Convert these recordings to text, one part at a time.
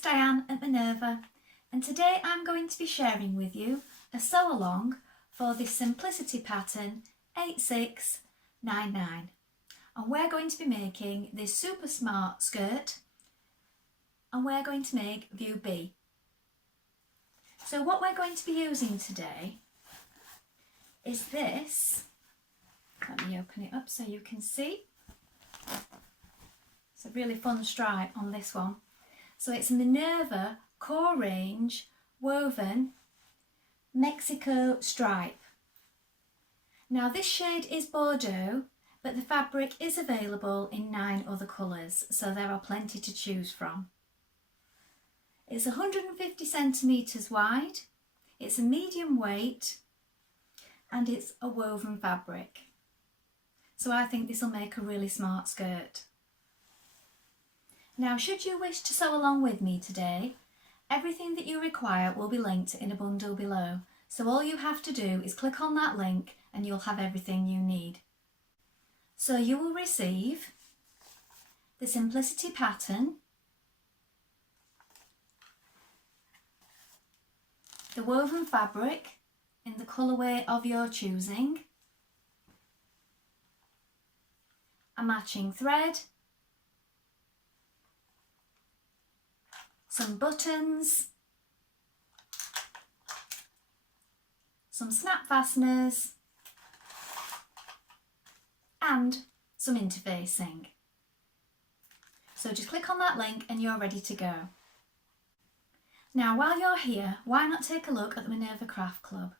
it's Dianne at Minerva, and today I'm going to be sharing with you a sew along for this simplicity pattern 8699, and we're going to be making this super smart skirt, and we're going to make view B. So what we're going to be using today is this. Let me open it up so you can see. It's a really fun stripe on this one. So it's a Minerva core range woven Mexico stripe. Now this shade is Bordeaux, but the fabric is available in 9 other colours, so there are plenty to choose from. It's 150 centimetres wide, it's a medium weight, and it's a woven fabric. So I think this will make a really smart skirt. Now, should you wish to sew along with me today, everything that you require will be linked in a bundle below. So all you have to do is click on that link and you'll have everything you need. So you will receive the simplicity pattern, the woven fabric in the colourway of your choosing, a matching thread, some buttons, some snap fasteners, and some interfacing. So just click on that link and you're ready to go. Now while you're here, why not take a look at the Minerva Craft Club?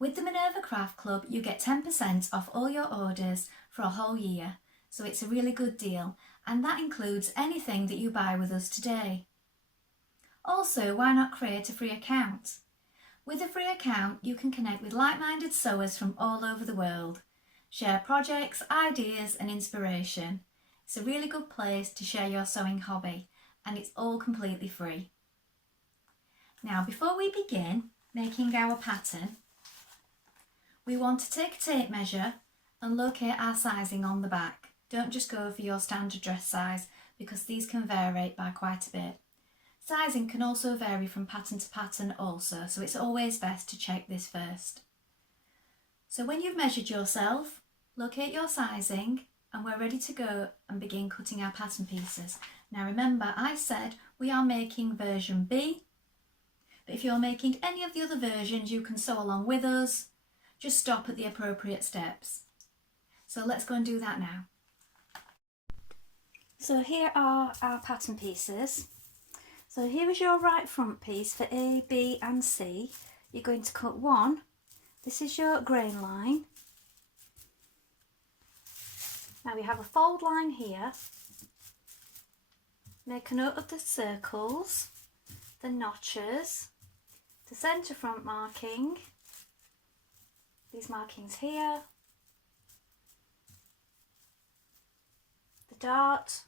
With the Minerva Craft Club you get 10% off all your orders for a whole year, so it's a really good deal, and that includes anything that you buy with us today. Also, why not create a free account? With a free account, you can connect with like-minded sewers from all over the world, share projects, ideas and inspiration. It's a really good place to share your sewing hobby, and it's all completely free. Now, before we begin making our pattern, we want to take a tape measure and locate our sizing on the back. Don't just go for your standard dress size, because these can vary by quite a bit. Sizing can also vary from pattern to pattern also, so it's always best to check this first. So when you've measured yourself, locate your sizing, and we're ready to go and begin cutting our pattern pieces. Now remember, I said we are making version B, but if you're making any of the other versions you can sew along with us, just stop at the appropriate steps. So let's go and do that now. So here are our pattern pieces. So here is your right front piece for A, B and C. You're going to cut one. This is your grain line. Now we have a fold line here. Make a note of the circles, the notches, the centre front marking, these markings here, the dart.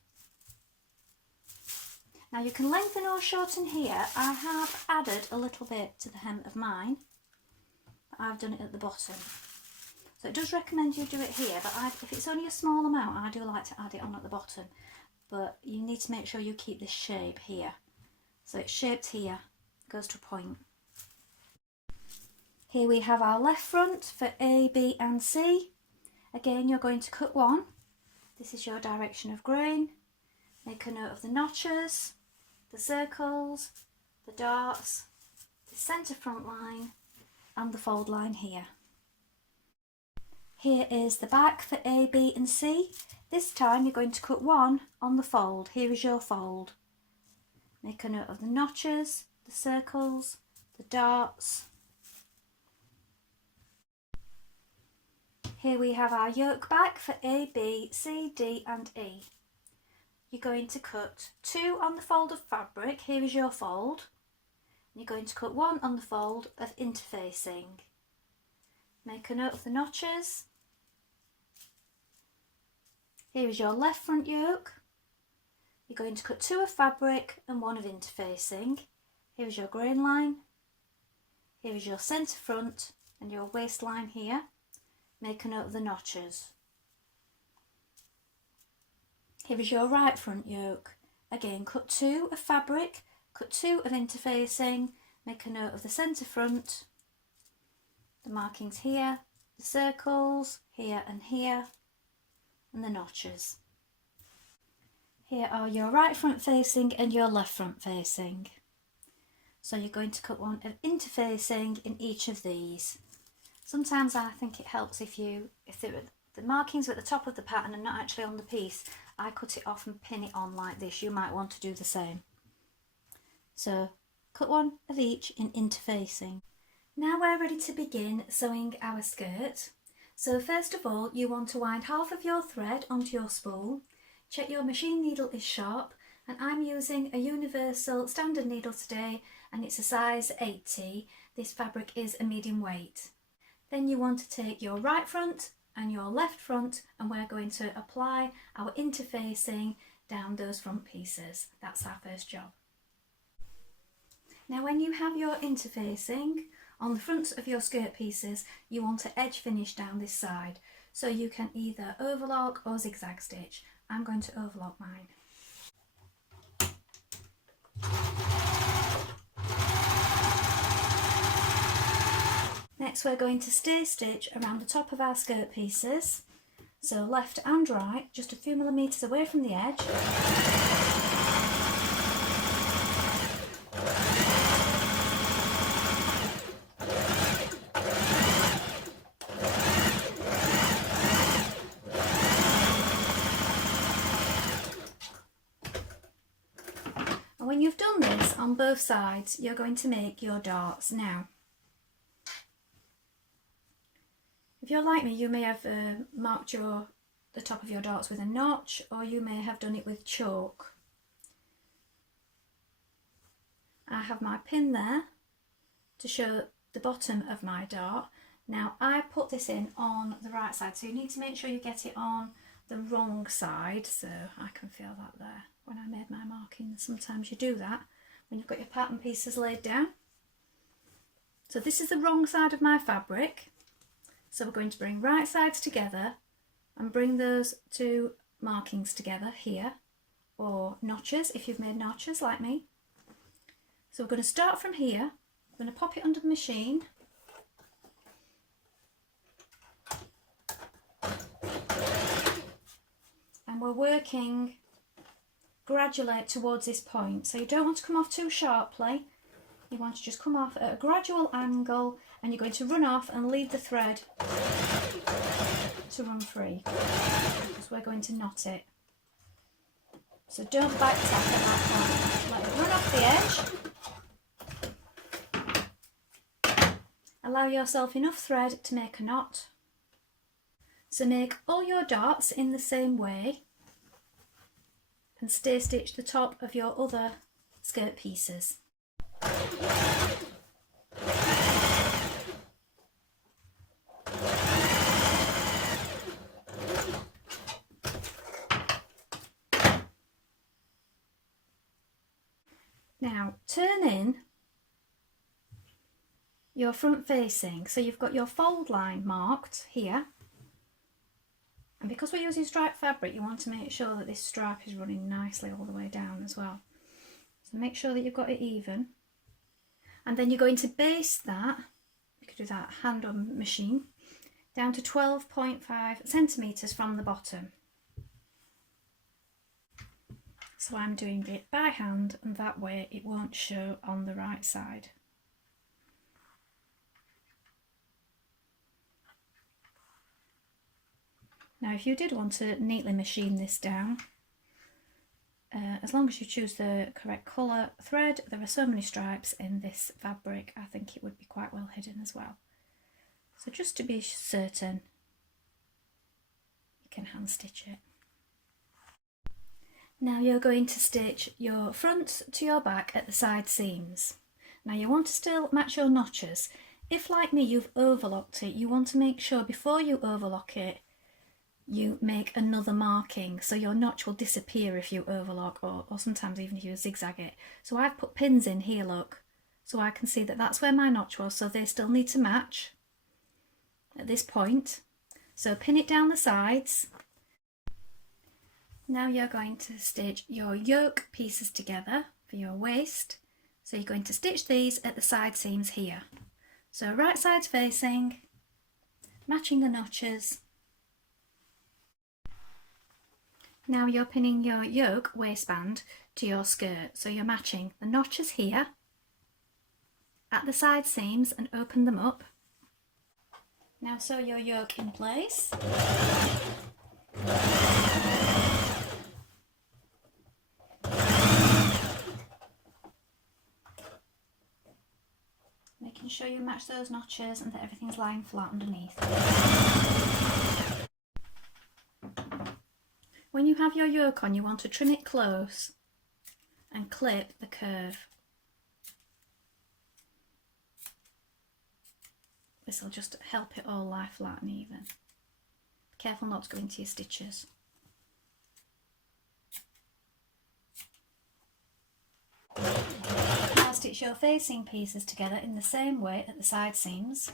Now you can lengthen or shorten here. I have added a little bit to the hem of mine, but I've done it at the bottom. So it does recommend you do it here, but if it's only a small amount, I do like to add it on at the bottom. But you need to make sure you keep this shape here. So it's shaped here, goes to a point. Here we have our left front for A, B and C. Again, you're going to cut one. This is your direction of grain. Make a note of the notches, the circles, the darts, the centre front line and the fold line here. Here is the back for A, B and C. This time you're going to cut one on the fold. Here is your fold. Make a note of the notches, the circles, the darts. Here we have our yoke back for A, B, C, D and E. You're going to cut 2 on the fold of fabric. Here is your fold. You're going to cut 1 on the fold of interfacing. Make a note of the notches. Here is your left front yoke. You're going to cut 2 of fabric and 1 of interfacing. Here is your grain line. Here is your centre front and your waistline here. Make a note of the notches. Here is your right front yoke. Again, cut 2 of fabric, cut 2 of interfacing, make a note of the centre front, the markings here, the circles here and here, and the notches. Here are your right front facing and your left front facing. So you're going to cut 1 of interfacing in each of these. Sometimes I think it helps if the markings are at the top of the pattern and not actually on the piece, I cut it off and pin it on like this. You might want to do the same. So cut 1 of each in interfacing. Now we're ready to begin sewing our skirt. So first of all, you want to wind half of your thread onto your spool. Check your machine needle is sharp, and I'm using a universal standard needle today, and it's a size 80. This fabric is a medium weight. Then you want to take your right front and your left front, and we're going to apply our interfacing down those front pieces. That's our first job. Now when you have your interfacing on the fronts of your skirt pieces, you want to edge finish down this side. So you can either overlock or zigzag stitch. I'm going to overlock mine. Next we're going to stay stitch around the top of our skirt pieces. So left and right, just a few millimetres away from the edge. When you've done this on both sides, you're going to make your darts. Now, if you're like me, you may have marked the top of your darts with a notch, or you may have done it with chalk. I have my pin there to show the bottom of my dart. Now, I put this in on the right side, so you need to make sure you get it on the wrong side, so I can feel that there. When I made my markings, sometimes you do that when you've got your pattern pieces laid down. So this is the wrong side of my fabric, so we're going to bring right sides together and bring those 2 markings together here, or notches if you've made notches like me. So we're going to start from here. I'm going to pop it under the machine, and we're working gradually towards this point. So you don't want to come off too sharply, you want to just come off at a gradual angle, and you're going to run off and leave the thread to run free, because we're going to knot it. So don't back tap at that point, let it run off the edge. Allow yourself enough thread to make a knot. So make all your darts in the same way, and stay stitch the top of your other skirt pieces. Now turn in your front facing, so you've got your fold line marked here. And because we're using striped fabric, you want to make sure that this stripe is running nicely all the way down as well. So make sure that you've got it even. And then you're going to base that, you could do that hand or machine, down to 12.5 centimetres from the bottom. So I'm doing it by hand, and that way it won't show on the right side. Now if you did want to neatly machine this down, as long as you choose the correct colour thread, there are so many stripes in this fabric, I think it would be quite well hidden as well. So just to be certain, you can hand stitch it. Now you're going to stitch your front to your back at the side seams. Now you want to still match your notches. If like me you've overlocked it, you want to make sure before you overlock it you make another marking, so your notch will disappear if you overlock, or sometimes even if you zigzag it. So I've put pins in here, look, so I can see that that's where my notch was, so they still need to match at this point. So pin it down the sides. Now you're going to stitch your yoke pieces together for your waist. So you're going to stitch these at the side seams here. So right side's facing, matching the notches. Now you're pinning your yoke waistband to your skirt, so you're matching the notches here at the side seams and open them up. Now sew your yoke in place. Making sure you match those notches and that everything's lying flat underneath. When you have your yoke on, you want to trim it close and clip the curve. This will just help it all lie flat and even. Be careful not to go into your stitches. Now stitch your facing pieces together in the same way at the side seams.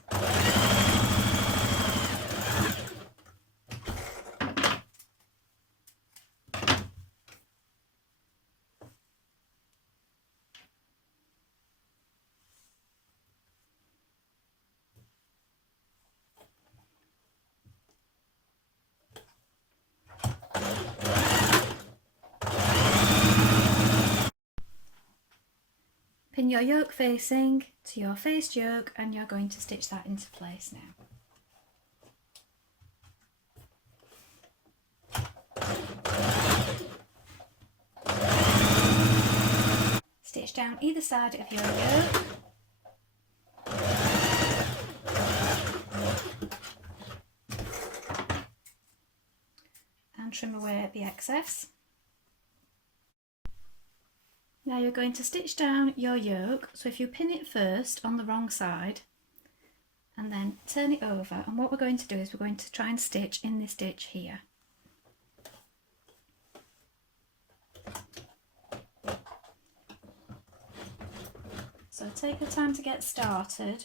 Pin your yoke facing to your faced yoke and you're going to stitch that into place now. Stitch down either side of your yoke. And trim away the excess. Now you're going to stitch down your yoke, so if you pin it first on the wrong side and then turn it over, and what we're going to do is we're going to try and stitch in this stitch here. So take your time to get started,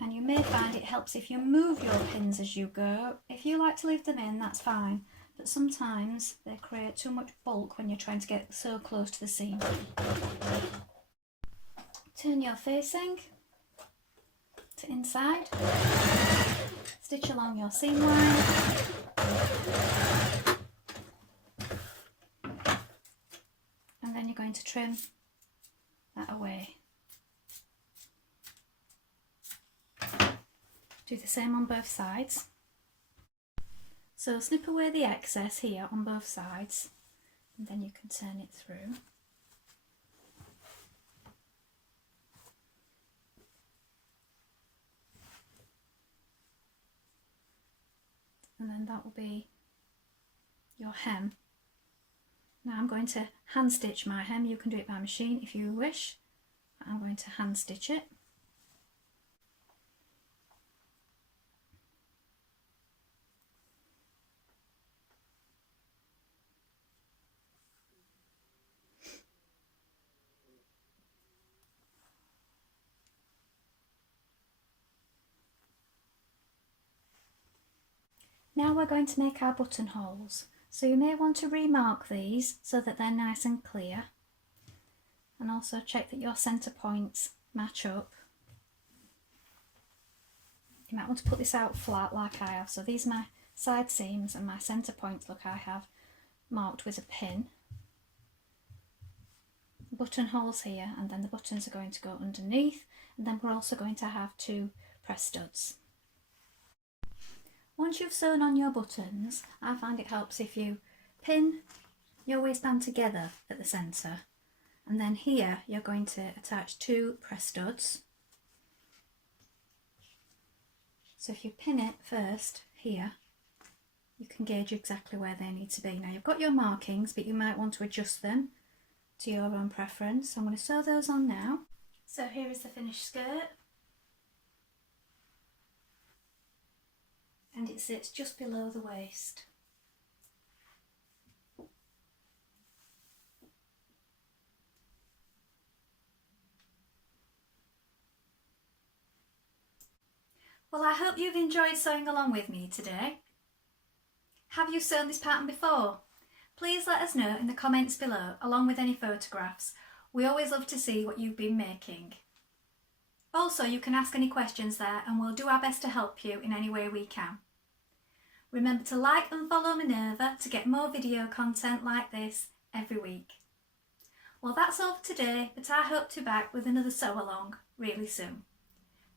and you may find it helps if you move your pins as you go. If you like to leave them in, that's fine. But sometimes they create too much bulk when you're trying to get so close to the seam. Turn your facing to inside, stitch along your seam line, and then you're going to trim that away. Do the same on both sides. So snip away the excess here on both sides and then you can turn it through. And then that will be your hem. Now I'm going to hand stitch my hem. You can do it by machine if you wish. I'm going to hand stitch it. Now we're going to make our buttonholes. So you may want to remark these so that they're nice and clear. And also check that your centre points match up. You might want to put this out flat like I have. So these are my side seams and my centre points, look, I have marked with a pin. Buttonholes here, and then the buttons are going to go underneath, and then we're also going to have 2 press studs. Once you've sewn on your buttons, I find it helps if you pin your waistband together at the centre, and then here you're going to attach 2 press studs. So if you pin it first here, you can gauge exactly where they need to be. Now you've got your markings, but you might want to adjust them to your own preference. So I'm going to sew those on now. So here is the finished skirt. And it sits just below the waist. Well, I hope you've enjoyed sewing along with me today. Have you sewn this pattern before? Please let us know in the comments below, along with any photographs. We always love to see what you've been making. Also, you can ask any questions there and we'll do our best to help you in any way we can. Remember to like and follow Minerva to get more video content like this every week. Well, that's all for today, but I hope to be back with another sew along really soon.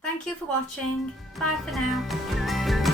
Thank you for watching. Bye for now.